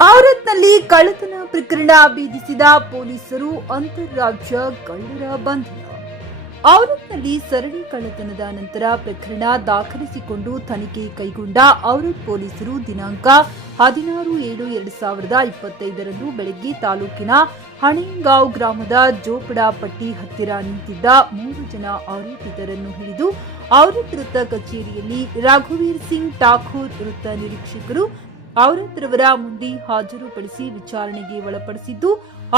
ಔರತ್ನಲ್ಲಿ ಕಳ್ಳತನ ಪ್ರಕರಣ ಭೇದಿಸಿದ ಪೊಲೀಸರು ಅಂತಾರಾಜ್ಯ ಕಳ್ಳರ ಬಂಧನ. ಔರತ್ನಲ್ಲಿ ಸರಣಿ ಕಳ್ಳತನದ ನಂತರ ಪ್ರಕರಣ ದಾಖಲಿಸಿಕೊಂಡು ತನಿಖೆ ಕೈಗೊಂಡ ಔರತ್ ಪೊಲೀಸರು ದಿನಾಂಕ 16/7/2025 ಬೆಳಗ್ಗೆ ತಾಲೂಕಿನ ಹಣೇಗಾಂವ್ ಗ್ರಾಮದ ಜೋಪಡಪಟ್ಟಿ ಹತ್ತಿರ ನಿಂತಿದ್ದ 3 ಜನ ಆರೋಪಿತರನ್ನು ಹಿಡಿದು ಔರತ್ ವೃತ್ತ ಕಚೇರಿಯಲ್ಲಿ ರಘುವೀರ್ ಸಿಂಗ್ ಠಾಕೂರ್ ವೃತ್ತ ನಿರೀಕ್ಷಕರು ಔರತ್ ರವರ ಮುಂದೆ ಹಾಜರುಪಡಿಸಿ ವಿಚಾರಣೆಗೆ ಒಳಪಡಿಸಿದ್ದು,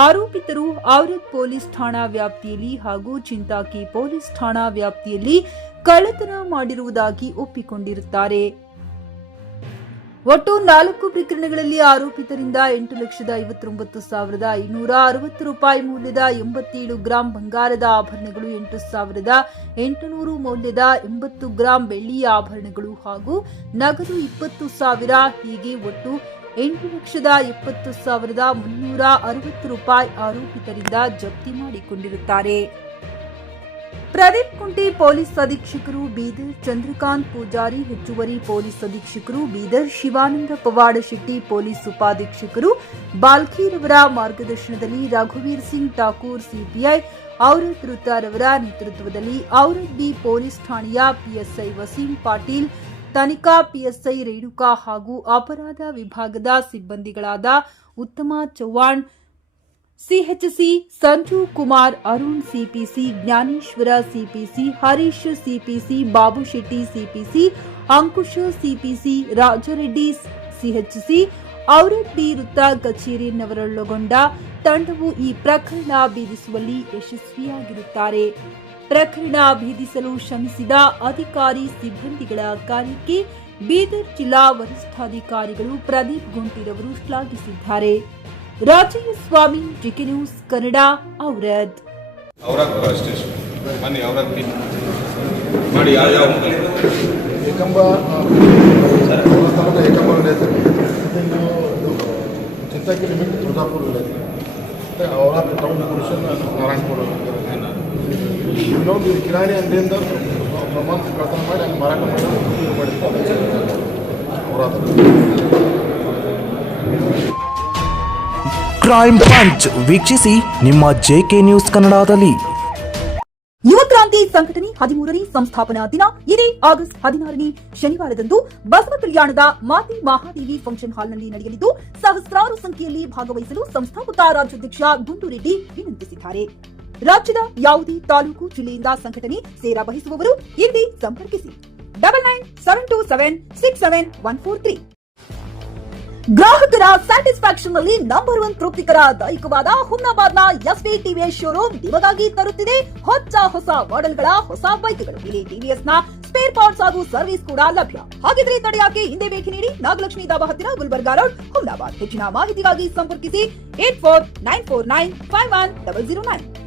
ಆರೋಪಿತರು ಔರತ್ ಪೊಲೀಸ್ ಠಾಣಾ ವ್ಯಾಪ್ತಿಯಲ್ಲಿ ಹಾಗೂ ಚಿಂತಾಕಿ ಪೊಲೀಸ್ ಠಾಣಾ ವ್ಯಾಪ್ತಿಯಲ್ಲಿ ಕಳ್ಳತನ ಮಾಡಿರುವುದಾಗಿ ಒಪ್ಪಿಕೊಂಡಿರುತ್ತಾರೆ. ಒಟ್ಟು 4 ಪ್ರಕರಣಗಳಲ್ಲಿ ಆರೋಪಿತರಿಂದ 8,59,560 ರೂಪಾಯಿ ಮೌಲ್ಯದ 87 ಗ್ರಾಂ ಬಂಗಾರದ ಆಭರಣಗಳು, 8,800 ಮೌಲ್ಯದ 80 ಗ್ರಾಂ ಬೆಳ್ಳಿಯ ಆಭರಣಗಳು ಹಾಗೂ ನಗದು 20,000 ಹೀಗೆ ಒಟ್ಟು 8,70,360 ರೂಪಾಯಿ ಆರೋಪಿತರಿಂದ ಜಪ್ತಿ ಮಾಡಿಕೊಂಡಿರುತ್ತಾರೆ. ಪ್ರದೀಪ್ ಕುಂಟಿ ಪೊಲೀಸ್ ಅಧೀಕ್ಷಕರು ಬೀದರ್, ಚಂದ್ರಕಾಂತ್ ಪೂಜಾರಿ ಹೆಚ್ಚುವರಿ ಪೊಲೀಸ್ ಅಧೀಕ್ಷಕರು ಬೀದರ್, ಶಿವಾನಂದ ಪವಾಡ ಶೆಟ್ಟಿ ಪೊಲೀಸ್ ಉಪಾಧೀಕ್ಷಕರು ಬಾಲ್ಕೀರವರ ಮಾರ್ಗದರ್ಶನದಲ್ಲಿ ರಘುವೀರ್ ಸಿಂಗ್ ಠಾಕೂರ್ ಸಿಪಿಐ ಔರತ್ ವೃತ್ತರವರ ನೇತೃತ್ವದಲ್ಲಿ ಔರತ್ ಬಿ ಪೊಲೀಸ್ ಠಾಣೆಯ ಪಿಎಸ್ಐ ವಸೀಂ ಪಾಟೀಲ್, ತನಿಖಾ ಪಿಎಸ್ಐ ರೇಣುಕಾ ಹಾಗೂ ಅಪರಾಧ ವಿಭಾಗದ ಸಿಬ್ಬಂದಿಗಳಾದ Uttam Chavan, CHC Sanju Kumar, Arun CPC, Dnyaneshwar CPC, Harish CPC, Babu Shetty CPC, Ankush CPC, Rajareddy CHC, Aurad B ವೃತ್ತ ಕಚೇರಿಯನ್ನವರೊಳಗೊಂಡ ತಂಡವು ಈ ಪ್ರಕರಣ ಭೇದಿಸುವಲ್ಲಿ ಯಶಸ್ವಿಯಾಗಿರುತ್ತಾರೆ. ಪ್ರಕರಣ ಭೇದಿಸಲು ಶ್ರಮಿಸಿದ ಅಧಿಕಾರಿ ಸಿಬ್ಬಂದಿಗಳ ಕಾರ್ಯಕ್ಕೆ ಬೀದರ್ ಜಿಲ್ಲಾ ವರಿಷ್ಠಾಧಿಕಾರಿಗಳು ಪ್ರದೀಪ್ ಗುಂಟಿರವರು ಶ್ಲಾಘಿಸಿದ್ದಾರೆ. Rajaiah Swamy, GK news Kannada, Aurad. Station ಬನ್ನಿ. ಔರತ್ ಮಾಡಿ ಯಾವ ಚಿಂತಾಕಿ limit Tuljapur Aurad town pollution Narayanpur. ಇನ್ನೊಂದು ಕಿರಾಣಿ ಅಂಗಡಿಯಿಂದ ಪ್ರಮಾಣ ಕಳ್ತನ ಮಾಡಿ ಅಲ್ಲಿ ಮಾರಾಟ ಮಾಡಿರ್ತಾರೆ ಔರತ್. ಕ್ರೈಮ್ ಪಂಚ್ ವೀಕ್ಷಿಸಿ ನಿಮ್ಮ ಜೆಕೆ ನ್ಯೂಸ್ ಕನ್ನಡದಲ್ಲಿ. ಯುವ ಕ್ರಾಂತಿ ಸಂಘಟನೆ 13ನೇ ಸಂಸ್ಥಾಪನಾ ದಿನ ಇದೇ ಆಗಸ್ಟ್ 16ನೇ ಶನಿವಾರದಂದು ಬಸವ ಕಲ್ಯಾಣದ ಮಾತೆ ಮಹಾದೇವಿ ಫಂಕ್ಷನ್ ಹಾಲ್ನಲ್ಲಿ ನಡೆಯಲಿದ್ದು, ಸಹಸ್ರಾರು ಸಂಖ್ಯೆಯಲ್ಲಿ ಭಾಗವಹಿಸಲು ಸಂಸ್ಥಾಪಕ ರಾಜ್ಯಾಧ್ಯಕ್ಷ ಗುಂಡೂರೆಡ್ಡಿ ವಿನಂತಿಸಿದ್ದಾರೆ. ರಾಜ್ಯದ ಯಾವುದೇ ತಾಲೂಕು ಜಿಲ್ಲೆಯಿಂದ ಸಂಘಟನೆ ಸೇರಾ ಬಯಸುವವರು ಇಲ್ಲಿ ಸಂಪರ್ಕಿಸಿ 9972767143. ಗ್ರಾಹಕರ ಸ್ಯಾಟಿಸ್ಫ್ಯಾಕ್ಷನ್ ನಲ್ಲಿ ನಂಬರ್ 1 ತೃಪ್ತಿಕರ ದೈಹಿಕವಾದ ಹುಮ್ನಾಬಾದ್ನ ಎಸ್ವಿ ಟಿವಿಎಸ್ ಶೋರೂಮ್ ನಿಮಗಾಗಿ ತರುತ್ತಿದೆ ಹೊಸ ಮಾಡೆಲ್ಗಳ ಹೊಸ ಬೈಕ್ಗಳು. ಇಲ್ಲಿ ಟಿವಿಎಸ್ ನ ಸ್ಪೇರ್ ಪಾರ್ಟ್ಸ್ ಹಾಗೂ ಸರ್ವಿಸ್ ಕೂಡ ಲಭ್ಯ. ಹಾಗಿದ್ರೆ ತಡೆಯಾಕೆ ಹಿಂದೆ ಭೇಟಿ ನೀಡಿ ನಾಗಲಕ್ಷ್ಮಿ ದಾಬಾ ಹತ್ತಿರ ಗುಲ್ಬರ್ಗಾ ರೋಡ್, ಹುಮ್ನಾಬಾದ್. ಹೆಚ್ಚಿನ ಮಾಹಿತಿಗಾಗಿ ಸಂಪರ್ಕಿಸಿ 8494951009.